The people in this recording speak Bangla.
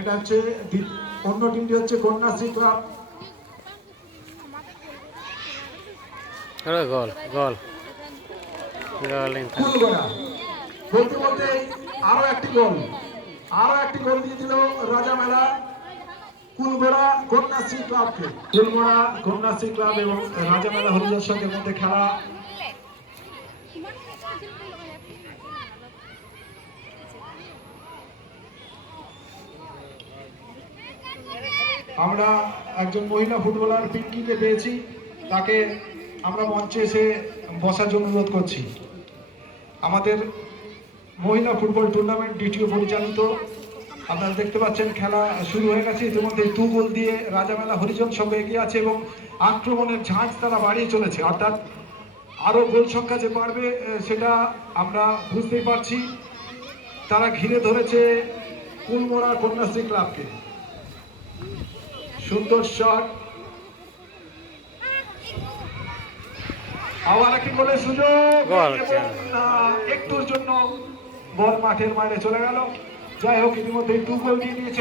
এটা হচ্ছে অন্য টিমটি হচ্ছে কন্যাশ্রী ক্লাব। গোল গোল গোল ফুলগড়া বলতে বলতে আরো একটি গোল দিয়ে দিল রাজামেলা কুলগড়া কন্যাশ্রী ক্লাবকে। কুলগড়া কন্যাশ্রী ক্লাব এবং রাজামেলা হরিজন সংঘের মধ্যে খেলা। আমরা একজন মহিলা ফুটবলার পিঙ্কিকে পেয়েছি, তাকে আমরা মঞ্চে এসে বসার জন্য অনুরোধ করছি। আমাদের মহিলা ফুটবল টুর্নামেন্ট দ্বিতীয় পরিচালিত, আপনারা দেখতে পাচ্ছেন খেলা শুরু হয়ে গেছে। ইতিমধ্যে 2 গোল দিয়ে রাজামেলা হরিজন সংঘ এগিয়ে আছে এবং আক্রমণের ঝাঁজ তারা বাড়িয়ে চলেছে, অর্থাৎ আরো গোল সংখ্যা যে বাড়বে সেটা আমরা বুঝতেই পারছি। তারা ঘিরে ধরেছে কুলমোড়া কন্যাশ্রী ক্লাবকে। সুন্দর শট, আবার একটি গোলের সুযোগ, একটুর জন্য বল মাঠের বাইরে চলে গেল। যাই হোক, ইতিমধ্যে 2 গোল দিয়ে দিয়েছে।